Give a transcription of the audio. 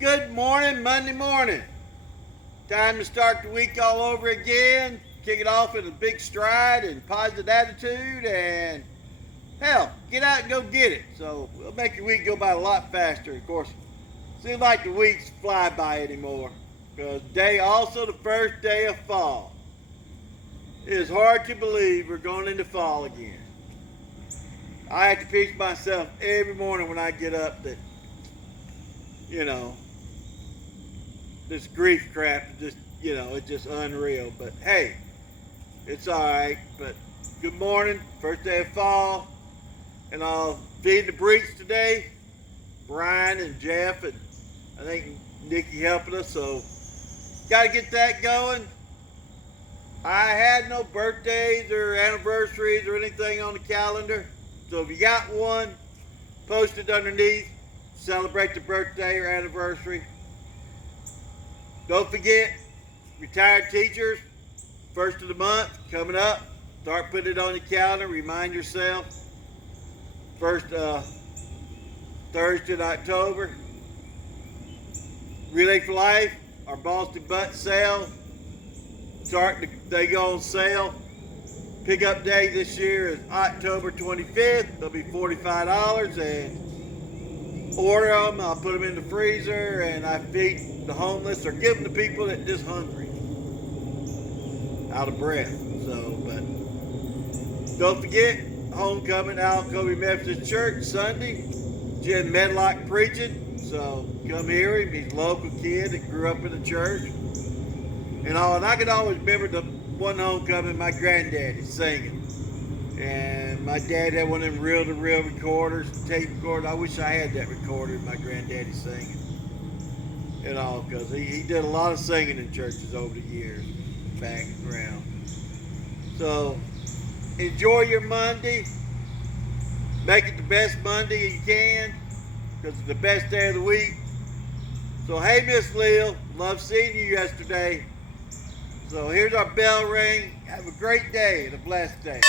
Good morning, Monday morning. Time to start the week all over again. Kick it off with a big stride and positive attitude, and hell, get out and go get it. So we'll make your week go by a lot faster. Of course, seems like the weeks fly by anymore because day also the first day of fall. It is hard to believe we're going into fall again. I have to teach myself every morning when I get up that, you know, this grief crap just, it's just unreal. But hey, it's all right. But good morning, first day of fall, and I'll feed the breeds today. Brian and Jeff, and I think Nikki helping us. So got to get that going. I had no birthdays or anniversaries or anything on the calendar. So if you got one, post it underneath. Celebrate the birthday or anniversary. Don't forget, retired teachers, first of the month coming up. Start putting it on your calendar. Remind yourself. First Thursday in October. Relay for Life, our Boston Butt sale. They go on sale. Pickup day this year is October 25th. They'll be $45, and order them. I'll put them in the freezer, and I feed the homeless or give them to people that just hungry, out of breath. So, but don't forget, homecoming, Al Kobe Methodist Church Sunday. Jim Medlock preaching. So come hear him. He's a local kid that grew up in the church. And I can always remember the one homecoming, my granddaddy singing. And my dad had one of them reel-to-reel recorders, tape recorder. I wish I had that recorder, my granddaddy singing. Because he did a lot of singing in churches over the years, back around. So, enjoy your Monday. Make it the best Monday you can, because it's the best day of the week. So, hey, Miss Leal, love seeing you yesterday. So here's our bell ring. Have a great day and a blessed day.